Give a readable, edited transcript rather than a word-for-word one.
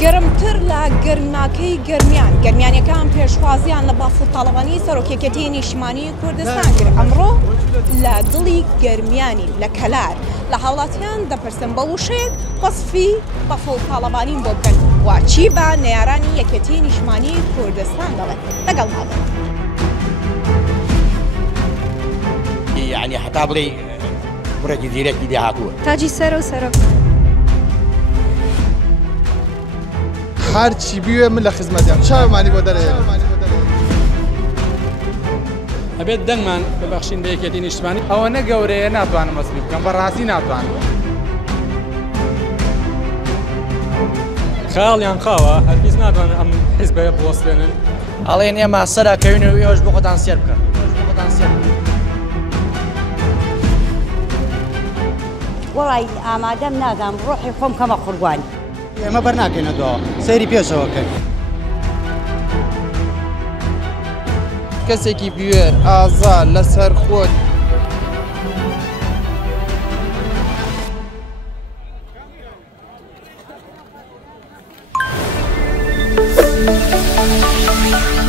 گەرمتر لە گەرماکەی گەرمیانەکان پێشوازیان لە باڵتاڵەوانی سەرۆکیەکەتی نیشتیمانی کوردستان کرد. ئەمڕۆ لە دڵی گەرمیانی لە کەلار لە هاوڵاتیان دەپرسن بە وشەیەک وەسفی باڵتاڵەوانین بۆ بکەن واچی بە نێرانی یەکێتی نیشتیمانی کوردستان دەڵێت لەگەڵ هاڵێت. يعني حتى بڵێ بڕێکی زیرەکی لێ هاتووە تاجی سەر و سەرۆک هەرچی بیوێ من لە خزمەتیان چاومانی بۆ دەرێ ئەبێت دەنگمان ببەخشین بە یەکێتی نیشتیمانی. ئەوە نە گەورەیە ناتوانم مەسلی بکەم بەڕاستی ناتوانم. خەیاڵیان خاوە هەرگیز ناتوانن ئەم حیزبەیە بوەستێنن. ئەڵێن ئێمە سەراکەوین و ئێوەش بۆ خۆتان سێر بکەن. وڵی ئامادەم نادام ڕۆحی خۆم کەمە قوربان. ئێمە بەرناکەینەوە سەیری پێشەوەکەن. کەسێکی بوێر ئازا لەسەر خۆت Thank you.